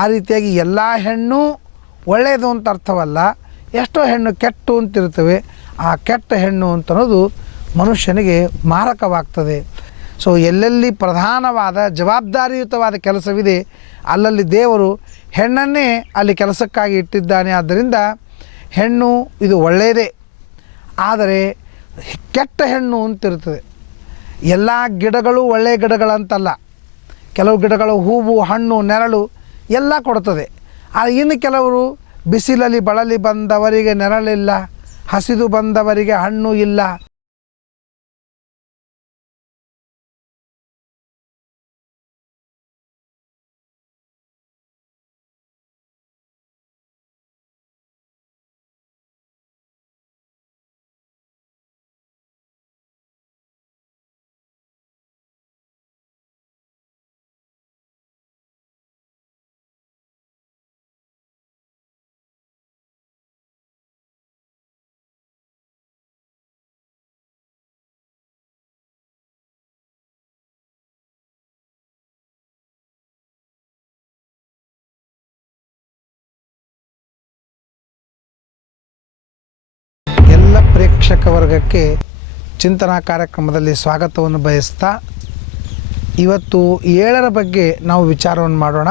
ಆ ರೀತಿಯಾಗಿ ಎಲ್ಲ ಹೆಣ್ಣು ಒಳ್ಳೆಯದು ಅಂತ ಅರ್ಥವಲ್ಲ, ಎಷ್ಟೋ ಹೆಣ್ಣು ಕೆಟ್ಟು ಅಂತಿರ್ತವೆ. ಆ ಕೆಟ್ಟ ಹೆಣ್ಣು ಅಂತನ್ನೋದು ಮನುಷ್ಯನಿಗೆ ಮಾರಕವಾಗ್ತದೆ. ಸೊ ಎಲ್ಲೆಲ್ಲಿ ಪ್ರಧಾನವಾದ ಜವಾಬ್ದಾರಿಯುತವಾದ ಕೆಲಸವಿದೆ ಅಲ್ಲಲ್ಲಿ ದೇವರು ಹೆಣ್ಣನ್ನೇ ಅಲ್ಲಿ ಕೆಲಸಕ್ಕಾಗಿ ಇಟ್ಟಿದ್ದಾನೆ. ಆದ್ದರಿಂದ ಹೆಣ್ಣು ಇದು ಒಳ್ಳೆಯದೇ. ಆದರೆ ಕೆಟ್ಟ ಹೆಣ್ಣು ಅಂತಿರ್ತದೆ. ಎಲ್ಲ ಗಿಡಗಳು ಒಳ್ಳೆಯ ಗಿಡಗಳಂತಲ್ಲ. ಕೆಲವು ಗಿಡಗಳು ಹೂವು, ಹಣ್ಣು, ನೆರಳು ಎಲ್ಲ ಕೊಡ್ತದೆ. ಇನ್ನು ಕೆಲವರು ಬಿಸಿಲಲ್ಲಿ ಬಳಲಿ ಬಂದವರಿಗೆ ನೆರಳಿಲ್ಲ, ಹಸಿದು ಬಂದವರಿಗೆ ಹಣ್ಣು ಇಲ್ಲ. ಎಲ್ಲ ಪ್ರೇಕ್ಷಕ ವರ್ಗಕ್ಕೆ ಚಿಂತನಾ ಕಾರ್ಯಕ್ರಮದಲ್ಲಿ ಸ್ವಾಗತವನ್ನು ಬಯಸ್ತಾ ಇವತ್ತು 7ರ ಬಗ್ಗೆ ನಾವು ವಿಚಾರವನ್ನು ಮಾಡೋಣ.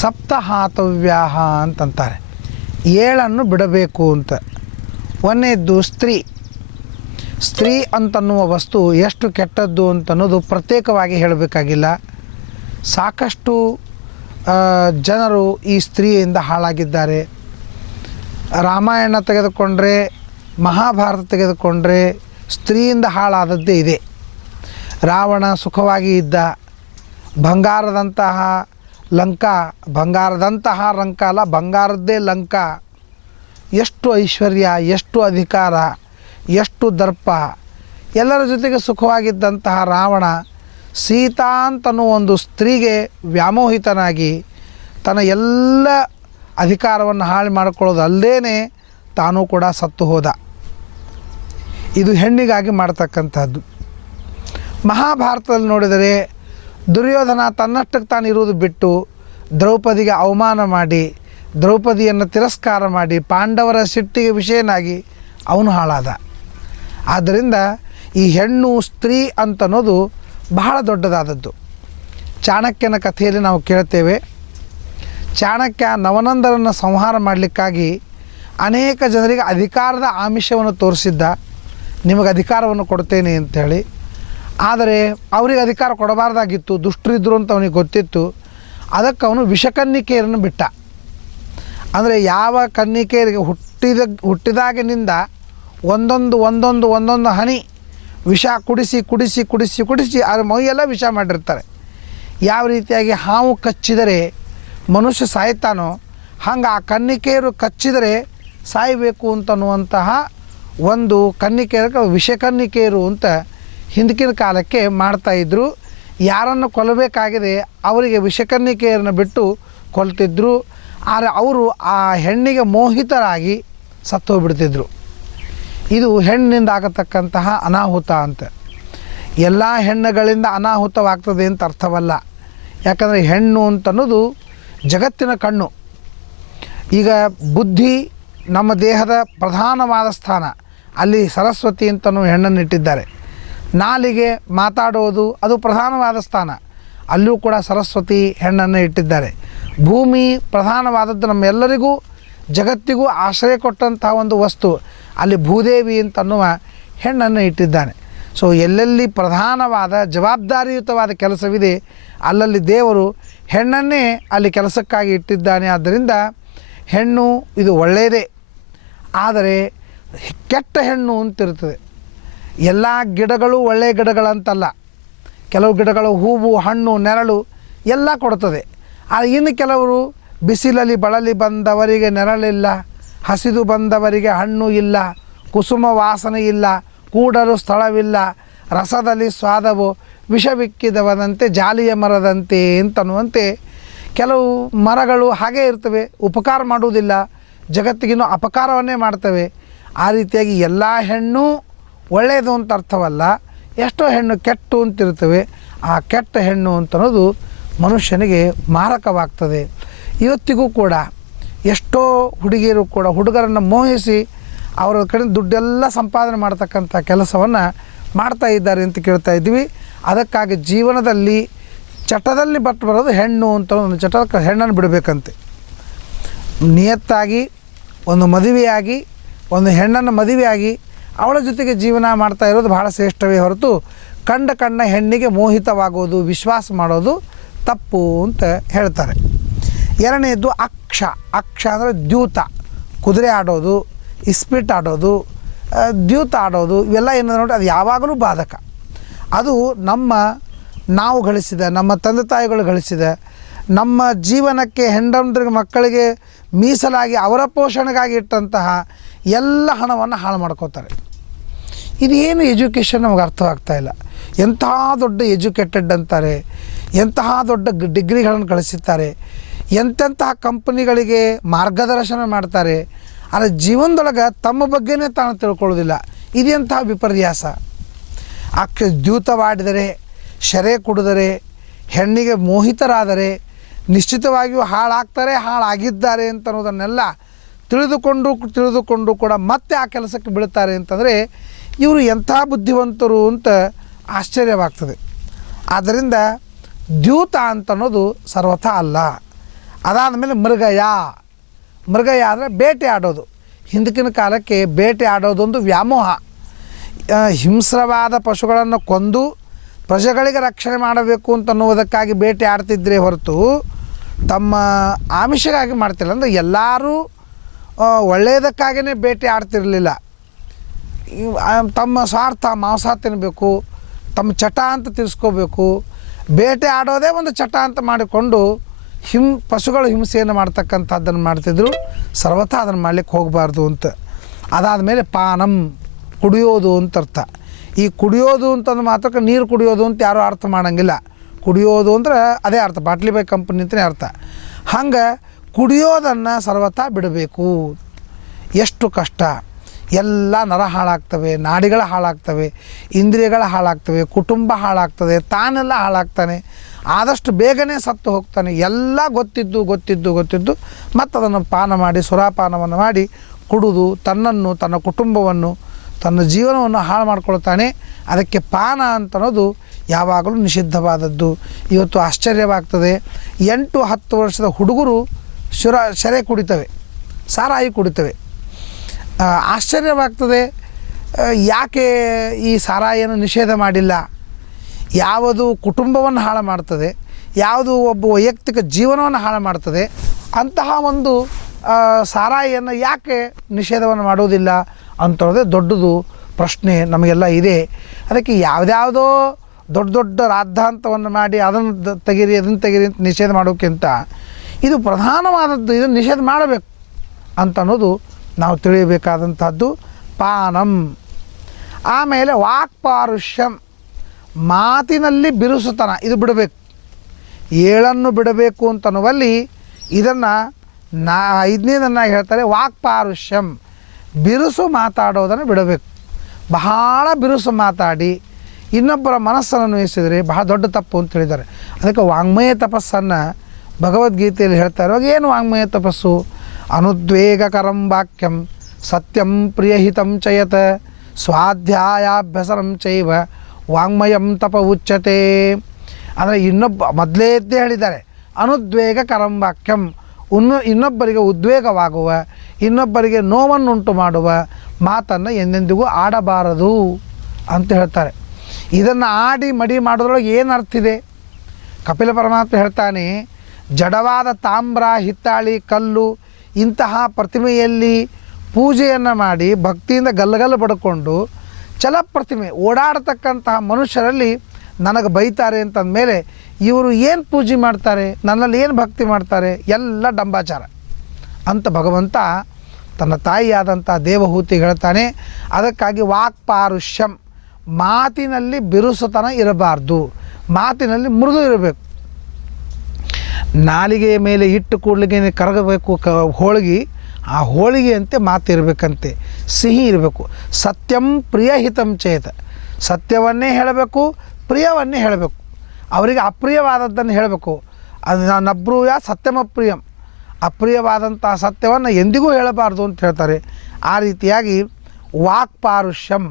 ಸಪ್ತಹಾತವ್ಯಾಹ ಅಂತಂತಾರೆ, 7 ಬಿಡಬೇಕು ಅಂತ. ಒಂದನೇದ್ದು ಸ್ತ್ರೀ ಅಂತನ್ನುವ ವಸ್ತು ಎಷ್ಟು ಕೆಟ್ಟದ್ದು ಅಂತನ್ನೋದು ಪ್ರತ್ಯೇಕವಾಗಿ ಹೇಳಬೇಕಾಗಿಲ್ಲ. ಸಾಕಷ್ಟು ಜನರು ಈ ಸ್ತ್ರೀಯಿಂದ ಹಾಳಾಗಿದ್ದಾರೆ. ರಾಮಾಯಣ ತೆಗೆದುಕೊಂಡ್ರೆ, ಮಹಾಭಾರತ ತೆಗೆದುಕೊಂಡ್ರೆ ಸ್ತ್ರೀಯಿಂದ ಹಾಳಾದದ್ದೇ ಇದೆ. ರಾವಣ ಸುಖವಾಗಿ ಇದ್ದ, ಬಂಗಾರದಂತಹ ಲಂಕ ಅಲ್ಲ, ಬಂಗಾರದ್ದೇ ಲಂಕ. ಎಷ್ಟು ಐಶ್ವರ್ಯ, ಎಷ್ಟು ಅಧಿಕಾರ, ಎಷ್ಟು ದರ್ಪ, ಎಲ್ಲರ ಜೊತೆಗೆ ಸುಖವಾಗಿದ್ದಂತಹ ರಾವಣ ಸೀತಾ ಅಂತನೂ ಒಂದು ಸ್ತ್ರೀಗೆ ವ್ಯಾಮೋಹಿತನಾಗಿ ತನ್ನ ಎಲ್ಲ ಅಧಿಕಾರವನ್ನು ಹಾಳು ಮಾಡಿಕೊಳ್ಳೋದು ಅಲ್ಲದೇ ತಾನೂ ಕೂಡ ಸತ್ತು ಹೋದ. ಇದು ಹೆಣ್ಣಿಗಾಗಿ ಮಾಡ್ತಕ್ಕಂಥದ್ದು. ಮಹಾಭಾರತದಲ್ಲಿ ನೋಡಿದರೆ ದುರ್ಯೋಧನ ತನ್ನಷ್ಟಕ್ಕೆ ತಾನು ಇರುವುದು ಬಿಟ್ಟು ದ್ರೌಪದಿಗೆ ಅವಮಾನ ಮಾಡಿ, ದ್ರೌಪದಿಯನ್ನು ತಿರಸ್ಕಾರ ಮಾಡಿ, ಪಾಂಡವರ ಸಿಟ್ಟಿಗೆ ವಿಷಯನಾಗಿ ಅವನು ಹಾಳಾದ. ಆದ್ದರಿಂದ ಈ ಹೆಣ್ಣು ಸ್ತ್ರೀ ಅಂತನ್ನೋದು ಬಹಳ ದೊಡ್ಡದಾದದ್ದು. ಚಾಣಕ್ಯನ ಕಥೆಯಲ್ಲಿ ನಾವು ಕೇಳ್ತೇವೆ, ಚಾಣಕ್ಯ ನವನಂದರನ್ನು ಸಂಹಾರ ಮಾಡಲಿಕ್ಕಾಗಿ ಅನೇಕ ಜನರಿಗೆ ಅಧಿಕಾರದ ಆಮಿಷವನ್ನು ತೋರಿಸಿದ್ದ. ನಿಮಗೆ ಅಧಿಕಾರವನ್ನು ಕೊಡ್ತೇನೆ ಅಂಥೇಳಿ. ಆದರೆ ಅವರಿಗೆ ಅಧಿಕಾರ ಕೊಡಬಾರ್ದಾಗಿತ್ತು, ದುಷ್ಟರಿದ್ದರು ಅಂತ ಅವನಿಗೆ ಗೊತ್ತಿತ್ತು. ಅದಕ್ಕೆ ಅವನು ವಿಷಕನ್ನಿಕೆಯರನ್ನು ಬಿಟ್ಟ. ಅಂದರೆ ಯಾವ ಕನ್ನಿಕೆಯರಿಗೆ ಹುಟ್ಟಿದಾಗಿನಿಂದ ಒಂದೊಂದು ಹನಿ ವಿಷ ಕುಡಿಸಿ ಅದ್ರ ಮೈಯೆಲ್ಲ ವಿಷ ಮಾಡಿರ್ತಾರೆ. ಯಾವ ರೀತಿಯಾಗಿ ಹಾವು ಕಚ್ಚಿದರೆ ಮನುಷ್ಯ ಸಾಯ್ತಾನೋ ಹಂಗೆ ಆ ಕನ್ನಿಕೆಯರು ಕಚ್ಚಿದರೆ ಸಾಯಬೇಕು ಅಂತನ್ನುವಂತಹ ಒಂದು ಕನ್ನಿಕೆಯರು ವಿಷಕನ್ನಿಕೆಯರು ಅಂತ ಹಿಂದಕಿನ ಕಾಲಕ್ಕೆ ಮಾಡ್ತಾಯಿದ್ರು. ಯಾರನ್ನು ಕೊಲ್ಲಬೇಕಾಗಿದೆ ಅವರಿಗೆ ವಿಷಕನ್ನಿಕೆಯರನ್ನು ಬಿಟ್ಟು ಕೊಲ್ತಿದ್ರು. ಆದರೆ ಅವರು ಆ ಹೆಣ್ಣಿಗೆ ಮೋಹಿತರಾಗಿ ಸತ್ತು ಹೋಗ್ಬಿಡ್ತಿದ್ರು. ಇದು ಹೆಣ್ಣಿನಿಂದ ಆಗತಕ್ಕಂತಹ ಅನಾಹುತ ಅಂತ. ಎಲ್ಲ ಹೆಣ್ಣುಗಳಿಂದ ಅನಾಹುತವಾಗ್ತದೆ ಅಂತ ಅರ್ಥವಲ್ಲ. ಯಾಕಂದರೆ ಹೆಣ್ಣು ಅಂತನ್ನೋದು ಜಗತ್ತಿನ ಕಣ್ಣು. ಈಗ ಬುದ್ಧಿ ನಮ್ಮ ದೇಹದ ಪ್ರಧಾನವಾದ ಸ್ಥಾನ, ಅಲ್ಲಿ ಸರಸ್ವತಿ ಅಂತನೂ ಹೆಣ್ಣನ್ನು ಇಟ್ಟಿದ್ದಾರೆ. ನಾಲಿಗೆ ಮಾತಾಡೋದು ಅದು ಪ್ರಧಾನವಾದ ಸ್ಥಾನ, ಅಲ್ಲೂ ಕೂಡ ಸರಸ್ವತಿ ಹೆಣ್ಣನ್ನು ಇಟ್ಟಿದ್ದಾರೆ. ಭೂಮಿ ಪ್ರಧಾನವಾದದ್ದು, ನಮ್ಮೆಲ್ಲರಿಗೂ ಜಗತ್ತಿಗೂ ಆಶ್ರಯ ಕೊಟ್ಟಂತಹ ಒಂದು ವಸ್ತು, ಅಲ್ಲಿ ಭೂದೇವಿ ಅಂತನ್ನುವ ಹೆಣ್ಣನ್ನು ಇಟ್ಟಿದ್ದಾನೆ. ಸೊ ಎಲ್ಲೆಲ್ಲಿ ಪ್ರಧಾನವಾದ ಜವಾಬ್ದಾರಿಯುತವಾದ ಕೆಲಸವಿದೆ ಅಲ್ಲಲ್ಲಿ ದೇವರು ಹೆಣ್ಣನ್ನೇ ಅಲ್ಲಿ ಕೆಲಸಕ್ಕಾಗಿ ಇಟ್ಟಿದ್ದಾನೆ. ಆದ್ದರಿಂದ ಹೆಣ್ಣು ಇದು ಒಳ್ಳೆಯದೇ. ಆದರೆ ಕೆಟ್ಟ ಹೆಣ್ಣು ಅಂತಿರ್ತದೆ. ಎಲ್ಲ ಗಿಡಗಳು ಒಳ್ಳೆಯ ಗಿಡಗಳಂತಲ್ಲ. ಕೆಲವು ಗಿಡಗಳು ಹೂವು, ಹಣ್ಣು, ನೆರಳು ಎಲ್ಲ ಕೊಡ್ತದೆ. ಇನ್ನು ಕೆಲವರು ಬಿಸಿಲಲ್ಲಿ ಬಳಲಿ ಬಂದವರಿಗೆ ನೆರಳಿಲ್ಲ, ಹಸಿದು ಬಂದವರಿಗೆ ಹಣ್ಣು ಇಲ್ಲ, ಕುಸುಮ ವಾಸನೆ ಇಲ್ಲ, ಕೂಡಲು ಸ್ಥಳವಿಲ್ಲ, ರಸದಲ್ಲಿ ಸ್ವಾದವು ವಿಷವಿಕ್ಕಿದವದಂತೆ ಜಾಲಿಯ ಮರದಂತೆ ಅಂತನ್ನುವಂತೆ ಕೆಲವು ಮರಗಳು ಹಾಗೇ ಇರ್ತವೆ, ಉಪಕಾರ ಮಾಡುವುದಿಲ್ಲ, ಜಗತ್ತಿಗಿನ್ನೂ ಅಪಕಾರವನ್ನೇ ಮಾಡ್ತವೆ. ಆ ರೀತಿಯಾಗಿ ಎಲ್ಲ ಹೆಣ್ಣು ಒಳ್ಳೆಯದು ಅಂತ ಅರ್ಥವಲ್ಲ, ಎಷ್ಟೋ ಹೆಣ್ಣು ಕೆಟ್ಟು ಅಂತಿರ್ತವೆ. ಆ ಕೆಟ್ಟ ಹೆಣ್ಣು ಅಂತನ್ನೋದು ಮನುಷ್ಯನಿಗೆ ಮಾರಕವಾಗ್ತದೆ. ಇವತ್ತಿಗೂ ಕೂಡ ಎಷ್ಟೋ ಹುಡುಗಿಯರು ಕೂಡ ಹುಡುಗರನ್ನು ಮೋಹಿಸಿ ಅವರ ಕಡೆ ದುಡ್ಡೆಲ್ಲ ಸಂಪಾದನೆ ಮಾಡ್ತಕ್ಕಂಥ ಕೆಲಸವನ್ನು ಮಾಡ್ತಾ ಇದ್ದಾರೆ ಅಂತ ಕೇಳ್ತಾ ಇದ್ವಿ. ಅದಕ್ಕಾಗಿ ಜೀವನದಲ್ಲಿ ಚಟದಲ್ಲಿ ಬಟ್ಟು ಬರೋದು ಹೆಣ್ಣು ಅಂತ ಒಂದು ಚಟಕ್ಕೆ ಹೆಣ್ಣನ್ನು ಬಿಡಬೇಕಂತೆ. ನಿಯತ್ತಾಗಿ ಒಂದು ಮದುವೆಯಾಗಿ ಒಂದು ಹೆಣ್ಣನ್ನು ಮದುವೆಯಾಗಿ ಅವಳ ಜೊತೆಗೆ ಜೀವನ ಮಾಡ್ತಾ ಇರೋದು ಬಹಳ ಶ್ರೇಷ್ಠವೇ ಹೊರತು ಕಂಡ ಹೆಣ್ಣಿಗೆ ಮೋಹಿತವಾಗೋದು ವಿಶ್ವಾಸ ಮಾಡೋದು ತಪ್ಪು ಅಂತ ಹೇಳ್ತಾರೆ. ಎರಡನೇದು ಅಕ್ಷ ಅಂದರೆ ದ್ಯೂತ, ಕುದುರೆ ಆಡೋದು, ಇಸ್ಪೀಟ್ ಆಡೋದು, ದ್ಯೂತ ಆಡೋದು, ಇವೆಲ್ಲ ಏನಂದ್ರೆ ನೋಡಿ ಅದು ಯಾವಾಗಲೂ ಬಾಧಕ. ಅದು ನಾವು ಗಳಿಸಿದ, ನಮ್ಮ ತಂದೆ ತಾಯಿಗಳು ಗಳಿಸಿದ, ನಮ್ಮ ಜೀವನಕ್ಕೆ ಹೆಂಡಂದ್ರಿಗೆ ಮಕ್ಕಳಿಗೆ ಮೀಸಲಾಗಿ ಅವರ ಪೋಷಣೆಗಾಗಿ ಇಟ್ಟಂತಹ ಎಲ್ಲ ಹಣವನ್ನು ಹಾಳು ಮಾಡ್ಕೋತಾರೆ. ಇದೇನು ಎಜುಕೇಷನ್ ನಮಗೆ ಅರ್ಥವಾಗ್ತಾ ಇಲ್ಲ. ಎಂತಹ ದೊಡ್ಡ ಎಜುಕೇಟೆಡ್ ಅಂತಾರೆ, ಎಂತಹ ದೊಡ್ಡ ಡಿಗ್ರಿಗಳನ್ನು ಕಳಿಸುತ್ತಾರೆ, ಎಂತೆಂತಹ ಕಂಪನಿಗಳಿಗೆ ಮಾರ್ಗದರ್ಶನ ಮಾಡ್ತಾರೆ. ಆದರೆ ಜೀವನದೊಳಗೆ ತಮ್ಮ ಬಗ್ಗೆನೇ ತಾನು ತಿಳ್ಕೊಳ್ಳೋದಿಲ್ಲ. ಇದೆಂತಹ ವಿಪರ್ಯಾಸ. ದ್ಯೂತವಾಡಿದರೆ, ಶೆರೆ ಕುಡಿದರೆ, ಹೆಣ್ಣಿಗೆ ಮೋಹಿತರಾದರೆ ನಿಶ್ಚಿತವಾಗಿಯೂ ಹಾಳಾಗಿದ್ದಾರೆ ಅಂತ ಅನ್ನೋದನ್ನೆಲ್ಲ ತಿಳಿದುಕೊಂಡು ಕೂಡ ಮತ್ತೆ ಆ ಕೆಲಸಕ್ಕೆ ಬೀಳ್ತಾರೆ ಅಂತಂದರೆ ಇವರು ಎಂಥ ಬುದ್ಧಿವಂತರು ಅಂತ ಆಶ್ಚರ್ಯವಾಗ್ತದೆ. ಆದ್ದರಿಂದ ದ್ಯೂತ ಅಂತನ್ನೋದು ಸರ್ವಥಾ ಅಲ್ಲ. ಅದಾದ ಮೇಲೆ ಮೃಗಯ ಅಂದರೆ ಬೇಟೆ ಆಡೋದು. ಹಿಂದಕ್ಕಿನ ಕಾಲಕ್ಕೆ ಬೇಟೆ ಆಡೋದೊಂದು ವ್ಯಾಮೋಹ. ಹಿಂಸ್ರವಾದ ಪಶುಗಳನ್ನು ಕೊಂದು ಪ್ರಜೆಗಳಿಗೆ ರಕ್ಷಣೆ ಮಾಡಬೇಕು ಅಂತನ್ನುವುದಕ್ಕಾಗಿ ಬೇಟೆ ಆಡ್ತಿದ್ರೆ ಹೊರತು ತಮ್ಮ ಆಮಿಷಗಾಗಿ ಮಾಡ್ತಿಲ್ಲ. ಅಂದರೆ ಎಲ್ಲರೂ ಒಳ್ಳೆಯದಕ್ಕಾಗಿಯೇ ಬೇಟೆ ಆಡ್ತಿರಲಿಲ್ಲ. ತಮ್ಮ ಸ್ವಾರ್ಥ, ಮಾಂಸ ತಿನ್ನಬೇಕು, ತಮ್ಮ ಚಟ ಅಂತ ತಿಳಿಸ್ಕೋಬೇಕು, ಬೇಟೆ ಆಡೋದೇ ಒಂದು ಚಟ ಅಂತ ಮಾಡಿಕೊಂಡು ಪಶುಗಳು ಹಿಂಸೆಯನ್ನು ಮಾಡ್ತಕ್ಕಂಥದ್ದನ್ನು ಮಾಡ್ತಿದ್ರು. ಸರ್ವಥಾ ಅದನ್ನು ಮಾಡಲಿಕ್ಕೆ ಹೋಗಬಾರ್ದು ಅಂತ. ಅದಾದಮೇಲೆ ಪಾನಂ, ಕುಡಿಯೋದು ಅಂತ ಅರ್ಥ. ಈ ಕುಡಿಯೋದು ಅಂತಂದು ಮಾತ್ರಕ್ಕೆ ನೀರು ಕುಡಿಯೋದು ಅಂತ ಯಾರೂ ಅರ್ಥ ಮಾಡೋಂಗಿಲ್ಲ. ಕುಡಿಯೋದು ಅಂದ್ರೆ ಅದೇ ಅರ್ಥ, ಬಾಟ್ಲಿ ಬೈ ಕಂಪ್ನಿ ಅಂತಲೇ ಅರ್ಥ. ಹಂಗೆ ಕುಡಿಯೋದನ್ನು ಸರ್ವಥಾ ಬಿಡಬೇಕು. ಎಷ್ಟು ಕಷ್ಟ. ಎಲ್ಲ ನರ ಹಾಳಾಗ್ತವೆ, ನಾಡಿಗಳ ಹಾಳಾಗ್ತವೆ, ಇಂದ್ರಿಯಗಳ ಹಾಳಾಗ್ತವೆ, ಕುಟುಂಬ ಹಾಳಾಗ್ತದೆ, ತಾನೆಲ್ಲ ಹಾಳಾಗ್ತಾನೆ, ಆದಷ್ಟು ಬೇಗನೆ ಸತ್ತು ಹೋಗ್ತಾನೆ. ಎಲ್ಲ ಗೊತ್ತಿದ್ದು ಮತ್ತು ಅದನ್ನು ಪಾನ ಮಾಡಿ, ಸುರಾಪಾನವನ್ನು ಮಾಡಿ ಕುಡಿದು ತನ್ನನ್ನು, ತನ್ನ ಕುಟುಂಬವನ್ನು, ತನ್ನ ಜೀವನವನ್ನು ಹಾಳು ಮಾಡ್ಕೊಳ್ತಾನೆ. ಅದಕ್ಕೆ ಪಾನ ಅಂತನ್ನೋದು ಯಾವಾಗಲೂ ನಿಷಿದ್ಧವಾದದ್ದು. ಇವತ್ತು ಆಶ್ಚರ್ಯವಾಗ್ತದೆ, 8-10 ವರ್ಷದ ಹುಡುಗರು ಶೆರೆ ಕುಡಿತವೆ, ಸಾರಾಯಿ ಕುಡಿತವೆ. ಆಶ್ಚರ್ಯವಾಗ್ತದೆ, ಯಾಕೆ ಈ ಸಾರಾಯಿಯನ್ನು ನಿಷೇಧ ಮಾಡಿಲ್ಲ? ಯಾವುದು ಕುಟುಂಬವನ್ನು ಹಾಳು ಮಾಡ್ತದೆ, ಯಾವುದು ಒಬ್ಬ ವೈಯಕ್ತಿಕ ಜೀವನವನ್ನು ಹಾಳು ಮಾಡ್ತದೆ, ಅಂತಹ ಒಂದು ಸಾರಾಯಿಯನ್ನು ಯಾಕೆ ನಿಷೇಧವನ್ನು ಮಾಡೋದಿಲ್ಲ ಅಂತನ್ನೋದೇ ದೊಡ್ಡದು ಪ್ರಶ್ನೆ ನಮಗೆಲ್ಲ ಇದೆ. ಅದಕ್ಕೆ ಯಾವುದ್ಯಾವುದೋ ದೊಡ್ಡ ರಾದ್ಧಾಂತವನ್ನು ಮಾಡಿ ಅದನ್ನು ತೆಗೀರಿ ಅಂತ ನಿಷೇಧ ಮಾಡೋಕ್ಕಿಂತ ಇದು ಪ್ರಧಾನವಾದದ್ದು, ಇದನ್ನು ನಿಷೇಧ ಮಾಡಬೇಕು ಅಂತ ಅನ್ನೋದು ನಾವು ತಿಳಿಯಬೇಕಾದಂಥದ್ದು. ಪಾನಂ. ಆಮೇಲೆ ವಾಕ್ಪಾರುಷ್ಯಂ, ಮಾತಿನಲ್ಲಿ ಬಿರುಸುತನ, ಇದು ಬಿಡಬೇಕು. ಏಳನ್ನು ಬಿಡಬೇಕು ಅಂತನ್ನುವಲ್ಲಿ ಇದನ್ನು 5ನೇದನ್ನು ಹೇಳ್ತಾರೆ ವಾಕ್ಪಾರುಷ್ಯಂ, ಬಿರುಸು ಮಾತಾಡೋದನ್ನು ಬಿಡಬೇಕು. ಬಹಳ ಬಿರುಸು ಮಾತಾಡಿ ಇನ್ನೊಬ್ಬರ ಮನಸ್ಸನ್ನು ನೋಯಿಸಿದರೆ ಬಹಳ ದೊಡ್ಡ ತಪ್ಪು ಅಂತ ಹೇಳಿದ್ದಾರೆ. ಅದಕ್ಕೆ ವಾಂಗ್ಮಯ ತಪಸ್ಸನ್ನು ಭಗವದ್ಗೀತೆಯಲ್ಲಿ ಹೇಳ್ತಾ ಇರುವಾಗ ಏನು ವಾಂಗ್ಮಯ ತಪಸ್ಸು? ಅನುದ್ವೇಗಕರಂ ವಾಕ್ಯಂ ಸತ್ಯಂ ಪ್ರಿಯಹಿತಂ ಚಯತ ಸ್ವಾಧ್ಯಾಯಾಭ್ಯಸನಂ ಚೈವ ವಾಂಗ್ಮಯಂ ತಪ ಉಚ್ಯತೆ. ಅಂದರೆ ಮೊದಲೇ ಎದ್ದೇ ಹೇಳಿದ್ದಾರೆ, ಅನುದ್ವೇಗಕರಂ ವಾಕ್ಯಂ, ಇನ್ನೊಬ್ಬರಿಗೆ ಉದ್ವೇಗವಾಗುವ, ಇನ್ನೊಬ್ಬರಿಗೆ ನೋವನ್ನುಂಟು ಮಾಡುವ ಮಾತನ್ನು ಎಂದೆಂದಿಗೂ ಆಡಬಾರದು ಅಂತ ಹೇಳ್ತಾರೆ. ಇದನ್ನು ಆಡಿ ಮಡಿ ಮಾಡೋದ್ರೊಳಗೆ ಏನು ಅರ್ಥ ಇದೆ? ಕಪಿಲ ಪರಮಾತ್ಮ ಹೇಳ್ತಾನೆ, ಜಡವಾದ ತಾಮ್ರ, ಹಿತ್ತಾಳಿ, ಕಲ್ಲು ಇಂತಹ ಪ್ರತಿಮೆಯಲ್ಲಿ ಪೂಜೆಯನ್ನು ಮಾಡಿ ಭಕ್ತಿಯಿಂದ ಗಲ್ಲಗಲ್ಲು ಬಡ್ಕೊಂಡು ಪ್ರತಿಮೆ ಓಡಾಡತಕ್ಕಂತಹ ಮನುಷ್ಯರಲ್ಲಿ ನನಗೆ ಬೈತಾರೆ ಅಂತಂದಮೇಲೆ ಇವರು ಏನು ಪೂಜೆ ಮಾಡ್ತಾರೆ, ನನ್ನಲ್ಲಿ ಏನು ಭಕ್ತಿ ಮಾಡ್ತಾರೆ? ಎಲ್ಲ ಡಂಬಾಚಾರ ಅಂತ ಭಗವಂತ ತನ್ನ ತಾಯಿಯಾದಂಥ ದೇವಹೂತಿ ಹೇಳ್ತಾನೆ. ಅದಕ್ಕಾಗಿ ವಾಕ್ಪಾರುಷ್ಯಂ, ಮಾತಿನಲ್ಲಿ ಬಿರುಸುತನ ಇರಬಾರ್ದು, ಮಾತಿನಲ್ಲಿ ಮೃದು ಇರಬೇಕು. ನಾಲಿಗೆಯ ಮೇಲೆ ಇಟ್ಟು ಕೂಡಲಿಗೆ ಕರಗಬೇಕು ಹೋಳಿಗೆ, ಆ ಹೋಳಿಗೆಯಂತೆ ಮಾತಿರಬೇಕಂತೆ, ಸಿಹಿ ಇರಬೇಕು. ಸತ್ಯಂ ಪ್ರಿಯಹಿತಂ ಚೇತ, ಸತ್ಯವನ್ನೇ ಹೇಳಬೇಕು, ಪ್ರಿಯವನ್ನೇ ಹೇಳಬೇಕು. ಅವರಿಗೆ ಅಪ್ರಿಯವಾದದ್ದನ್ನು ಹೇಳಬೇಕು. ಅದು ನಬ್ರೂಯ ಸತ್ಯಮಪ್ರಿಯಂ, ಅಪ್ರಿಯವಾದಂಥ ಸತ್ಯವನ್ನು ಎಂದಿಗೂ ಹೇಳಬಾರ್ದು ಅಂತ ಹೇಳ್ತಾರೆ. ಆ ರೀತಿಯಾಗಿ ವಾಕ್ಪಾರುಷ್ಯಂ,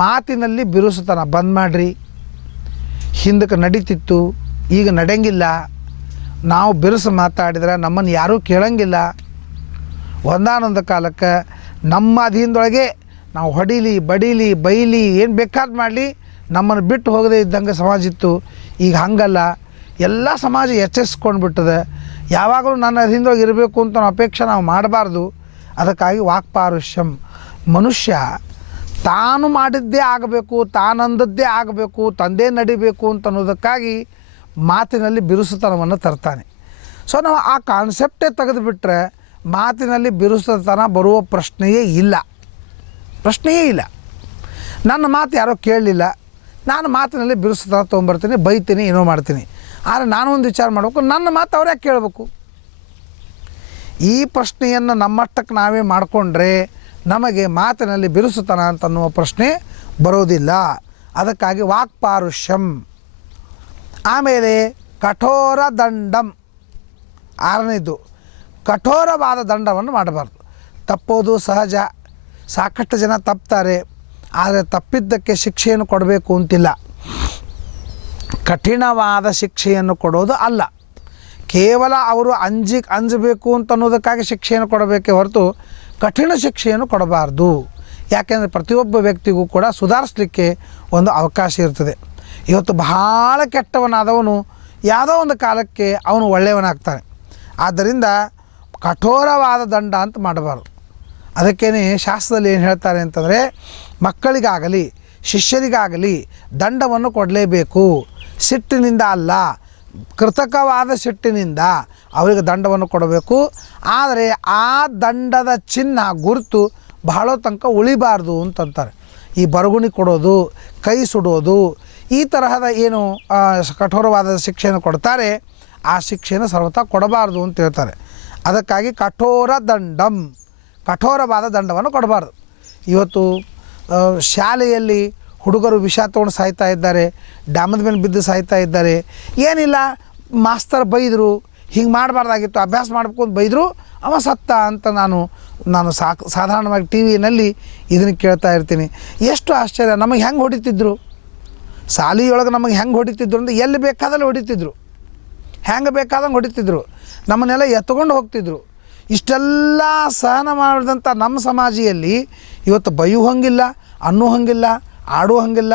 ಮಾತಿನಲ್ಲಿ ಬಿರುಸುತನ ಬಂದ್ ಮಾಡಿರಿ. ಹಿಂದಕ್ಕೆ ನಡೀತಿತ್ತು, ಈಗ ನಡೆಯಂಗಿಲ್ಲ. ನಾವು ಬಿರುಸು ಮಾತಾಡಿದ್ರೆ ನಮ್ಮನ್ನು ಯಾರೂ ಕೇಳಂಗಿಲ್ಲ. ಒಂದಾನೊಂದು ಕಾಲಕ್ಕೆ ನಮ್ಮ ಅಧೀನದೊಳಗೆ ನಾವು ಹೊಡೀಲಿ, ಬಡೀಲಿ, ಬೈಲಿ, ಏನು ಬೇಕಾದ್ ಮಾಡಲಿ, ನಮ್ಮನ್ನು ಬಿಟ್ಟು ಹೋಗದೇ ಇದ್ದಂಗೆ ಸಮಾಜ ಇತ್ತು. ಈಗ ಹಂಗಲ್ಲ, ಎಲ್ಲ ಸಮಾಜ ಎಚ್ಚರಿಸ್ಕೊಂಡು ಬಿಟ್ಟದೆ. ಯಾವಾಗಲೂ ನನ್ನ ಅಧೀನದೊಳಗೆ ಇರಬೇಕು ಅಂತ ನಾವು ಅಪೇಕ್ಷೆ ನಾವು ಮಾಡಬಾರ್ದು. ಅದಕ್ಕಾಗಿ ವಾಕ್ಪಾರುಷ್ಯಂ, ಮನುಷ್ಯ ತಾನು ಮಾಡಿದ್ದೇ ಆಗಬೇಕು, ತಾನಂದದ್ದೇ ಆಗಬೇಕು, ತಂದೆ ನಡಿಬೇಕು ಅಂತ ಅನ್ನೋದಕ್ಕಾಗಿ ಮಾತಿನಲ್ಲಿ ಬಿರುಸುತನವನ್ನು ತರ್ತಾನೆ. ಸೊ ನಾವು ಆ ಕಾನ್ಸೆಪ್ಟೇ ತೆಗೆದುಬಿಟ್ರೆ ಮಾತಿನಲ್ಲಿ ಬಿರುಸುತನ ಬರುವ ಪ್ರಶ್ನೆಯೇ ಇಲ್ಲ. ನನ್ನ ಮಾತು ಯಾರೋ ಕೇಳಲಿಲ್ಲ, ನಾನು ಮಾತಿನಲ್ಲಿ ಬಿರುಸುತನ ತೊಗೊಂಬರ್ತೀನಿ, ಬೈತೀನಿ, ಏನೋ ಮಾಡ್ತೀನಿ. ಆದರೆ ನಾನು ಒಂದು ವಿಚಾರ ಮಾಡಬೇಕು, ನನ್ನ ಮಾತು ಅವ್ರು ಯಾಕೆ ಕೇಳಬೇಕು? ಈ ಪ್ರಶ್ನೆಯನ್ನು ನಮ್ಮಷ್ಟಕ್ಕೆ ನಾವೇ ಮಾಡಿಕೊಂಡ್ರೆ ನಮಗೆ ಮಾತಿನಲ್ಲಿ ಬಿರುಸುತನ ಅಂತನ್ನುವ ಪ್ರಶ್ನೆ ಬರೋದಿಲ್ಲ. ಅದಕ್ಕಾಗಿ ವಾಕ್ಪಾರುಷ್ಯಂ. ಆಮೇಲೆ ಕಠೋರ ದಂಡಂ, 6ನೇದು, ಕಠೋರವಾದ ದಂಡವನ್ನು ಮಾಡಬಾರ್ದು. ತಪ್ಪೋದು ಸಹಜ, ಸಾಕಷ್ಟು ಜನ ತಪ್ತಾರೆ. ಆದರೆ ತಪ್ಪಿದ್ದಕ್ಕೆ ಶಿಕ್ಷೆಯನ್ನು ಕೊಡಬೇಕು ಅಂತಿಲ್ಲ. ಕಠಿಣವಾದ ಶಿಕ್ಷೆಯನ್ನು ಕೊಡೋದು ಅಲ್ಲ, ಕೇವಲ ಅವರು ಅಂಜಬೇಕು ಅಂತ ಅನ್ನೋದಕ್ಕಾಗಿ ಶಿಕ್ಷೆಯನ್ನು ಕೊಡಬೇಕೇ ಹೊರತು ಕಠಿಣ ಶಿಕ್ಷೆಯನ್ನು ಕೊಡಬಾರ್ದು. ಯಾಕೆಂದರೆ ಪ್ರತಿಯೊಬ್ಬ ವ್ಯಕ್ತಿಗೂ ಕೂಡ ಸುಧಾರಿಸಲಿಕ್ಕೆ ಒಂದು ಅವಕಾಶ ಇರ್ತದೆ. ಇವತ್ತು ಬಹಳ ಕೆಟ್ಟವನಾದವನು ಯಾವುದೋ ಒಂದು ಕಾಲಕ್ಕೆ ಅವನು ಒಳ್ಳೆಯವನಾಗ್ತಾನೆ. ಆದ್ದರಿಂದ ಕಠೋರವಾದ ದಂಡ ಅಂತ ಮಾಡಬಾರ್ದು. ಅದಕ್ಕೇ ಶಾಸ್ತ್ರದಲ್ಲಿ ಏನು ಹೇಳ್ತಾರೆ ಅಂತಂದರೆ, ಮಕ್ಕಳಿಗಾಗಲಿ ಶಿಷ್ಯರಿಗಾಗಲಿ ದಂಡವನ್ನು ಕೊಡಲೇಬೇಕು. ಸಿಟ್ಟಿನಿಂದ ಅಲ್ಲ, ಕೃತಕವಾದ ಸಿಟ್ಟಿನಿಂದ ಅವರಿಗೆ ದಂಡವನ್ನು ಕೊಡಬೇಕು. ಆದರೆ ಆ ದಂಡದ ಚಿಹ್ನ ಗುರುತು ಬಹಳ ತನಕ ಉಳಿಬಾರ್ದು ಅಂತಂತಾರೆ. ಈ ಬರಗುಣಿ ಕೊಡೋದು, ಕೈ ಸುಡೋದು, ಈ ತರಹದ ಏನು ಕಠೋರವಾದ ಶಿಕ್ಷೆಯನ್ನು ಕೊಡ್ತಾರೆ, ಆ ಶಿಕ್ಷೆಯನ್ನು ಸರ್ವತಾ ಕೊಡಬಾರ್ದು ಅಂತ ಹೇಳ್ತಾರೆ. ಅದಕ್ಕಾಗಿ ಕಠೋರವಾದ ದಂಡವನ್ನು ಕೊಡಬಾರ್ದು. ಇವತ್ತು ಶಾಲೆಯಲ್ಲಿ ಹುಡುಗರು ವಿಷ ತೊಗೊಂಡು ಸಾಯ್ತಾ ಇದ್ದಾರೆ, ಡ್ಯಾಮದ ಮೇಲೆ ಬಿದ್ದು ಸಾಯ್ತಾ ಇದ್ದಾರೆ. ಏನಿಲ್ಲ, ಮಾಸ್ತರ್ ಬೈದರು, ಹಿಂಗೆ ಮಾಡಬಾರ್ದಾಗಿತ್ತು, ಅಭ್ಯಾಸ ಮಾಡಬೇಕು ಅಂತ ಬೈದರು, ಅವ ಸತ್ತ ಅಂತ ನಾನು ಸಾಧಾರಣವಾಗಿ ಟಿ ವಿನಲ್ಲಿ ಇದನ್ನು ಕೇಳ್ತಾ ಇರ್ತೀನಿ. ಎಷ್ಟು ಆಶ್ಚರ್ಯ. ನಮಗೆ ಹೆಂಗೆ ಹೊಡಿತಿದ್ರು, ಶಾಲೆಯೊಳಗೆ ನಮಗೆ ಹೆಂಗೆ ಹೊಡಿತಿದ್ರು ಅಂದರೆ ಎಲ್ಲಿ ಬೇಕಾದಲ್ಲಿ ಹೊಡಿತಿದ್ರು, ಹೆಂಗೆ ಬೇಕಾದಂಗೆ ಹೊಡಿತಿದ್ರು, ನಮ್ಮನ್ನೆಲ್ಲ ಎತ್ಕೊಂಡು ಹೋಗ್ತಿದ್ರು. ಇಷ್ಟೆಲ್ಲ ಸಹನ ಮಾಡಿದಂಥ ನಮ್ಮ ಸಮಾಜಿಯಲ್ಲಿ ಇವತ್ತು ಬೈಯೂ ಹಂಗಿಲ್ಲ, ಅನ್ನೋ ಹಂಗಿಲ್ಲ, ಆಡೋ ಹಂಗಿಲ್ಲ,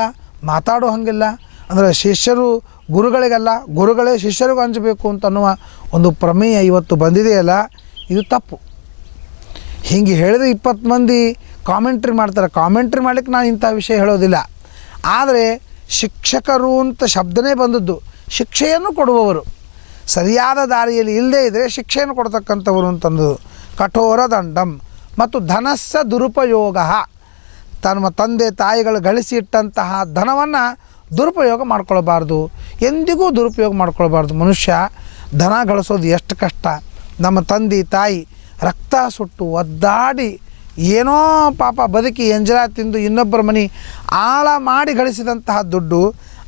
ಮಾತಾಡೋ ಹಂಗಿಲ್ಲ. ಅಂದರೆ ಶಿಷ್ಯರು ಗುರುಗಳಿಗಲ್ಲ, ಗುರುಗಳೇ ಶಿಷ್ಯರಿಗೂ ಹಂಚಬೇಕು ಅಂತನ್ನುವ ಒಂದು ಪ್ರಮೇಯ ಇವತ್ತು ಬಂದಿದೆಯಲ್ಲ, ಇದು ತಪ್ಪು. ಹೀಗೆ ಹೇಳಿದ್ರೆ 20 ಮಂದಿ ಕಾಮೆಂಟ್ರಿ ಮಾಡ್ತಾರೆ. ಕಾಮೆಂಟ್ರಿ ಮಾಡಲಿಕ್ಕೆ ನಾನು ಇಂಥ ವಿಷಯ ಹೇಳೋದಿಲ್ಲ. ಆದರೆ ಶಿಕ್ಷಕರು ಅಂತ ಶಬ್ದನೇ ಬಂದದ್ದು, ಶಿಕ್ಷೆಯನ್ನು ಕೊಡುವವರು, ಸರಿಯಾದ ದಾರಿಯಲ್ಲಿ ಇಲ್ಲದೇ ಇದ್ದರೆ ಶಿಕ್ಷೆಯನ್ನು ಕೊಡ್ತಕ್ಕಂಥವರು ಅಂತಂದು. ಕಠೋರ ದಂಡಂ. ಮತ್ತು ಧನಸ್ಸ ದುರುಪಯೋಗ, ತಮ್ಮ ತಂದೆ ತಾಯಿಗಳು ಗಳಿಸಿ ಇಟ್ಟಂತಹ ಧನವನ್ನು ದುರುಪಯೋಗ ಮಾಡ್ಕೊಳ್ಬಾರ್ದು, ಎಂದಿಗೂ ದುರುಪಯೋಗ ಮಾಡ್ಕೊಳ್ಬಾರ್ದು. ಮನುಷ್ಯ ಧನ ಗಳಿಸೋದು ಎಷ್ಟು ಕಷ್ಟ. ನಮ್ಮ ತಂದೆ ತಾಯಿ ರಕ್ತ ಸುಟ್ಟು ಒದ್ದಾಡಿ ಏನೋ ಪಾಪ ಬದುಕಿ ಎಂಜಲ ತಿಂದು ಇನ್ನೊಬ್ಬರ ಮನೆ ಆಳ ಮಾಡಿ ಗಳಿಸಿದಂತಹ ದುಡ್ಡು,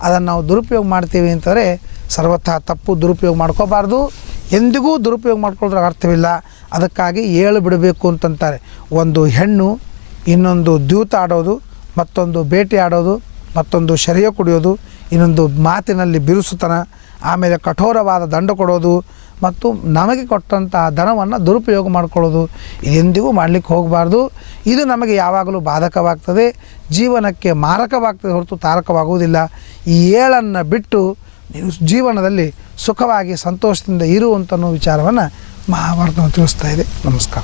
ಅದನ್ನು ನಾವು ದುರುಪಯೋಗ ಮಾಡ್ತೀವಿ ಅಂತಂದರೆ ಸರ್ವಥಾ ತಪ್ಪು. ದುರುಪಯೋಗ ಮಾಡ್ಕೋಬಾರ್ದು, ಎಂದಿಗೂ ದುರುಪಯೋಗ ಮಾಡ್ಕೊಳ್ಳೋದ್ರಾಗ ಅರ್ಥವಿಲ್ಲ. ಅದಕ್ಕಾಗಿ ಏಳು ಬಿಡಬೇಕು ಅಂತಂತಾರೆ. ಒಂದು ಹೆಣ್ಣು, ಇನ್ನೊಂದು ದ್ಯೂತ ಆಡೋದು, ಮತ್ತೊಂದು ಬೇಟೆ ಆಡೋದು, ಮತ್ತೊಂದು ಶರಿಯ ಕುಡಿಯೋದು, ಇನ್ನೊಂದು ಮಾತಿನಲ್ಲಿ ಬಿರುಸುತನ, ಆಮೇಲೆ ಕಠೋರವಾದ ದಂಡ ಕೊಡೋದು, ಮತ್ತು ನಮಗೆ ಕೊಟ್ಟಂಥ ಧನವನ್ನು ದುರುಪಯೋಗ ಮಾಡ್ಕೊಳ್ಳೋದು, ಎಂದಿಗೂ ಮಾಡಲಿಕ್ಕೆ ಹೋಗಬಾರ್ದು. ಇದು ನಮಗೆ ಯಾವಾಗಲೂ ಬಾಧಕವಾಗ್ತದೆ, ಜೀವನಕ್ಕೆ ಮಾರಕವಾಗ್ತದೆ ಹೊರತು ತಾರಕವಾಗುವುದಿಲ್ಲ. ಈ ಏಳನ್ನು ಬಿಟ್ಟು ನೀವು ಜೀವನದಲ್ಲಿ ಸುಖವಾಗಿ ಸಂತೋಷದಿಂದ ಇರುವಂತನ್ನೋ ವಿಚಾರವನ್ನು ಮಹಾಭಾರತ ತಿಳಿಸ್ತಾ ಇದೆ. ನಮಸ್ಕಾರ.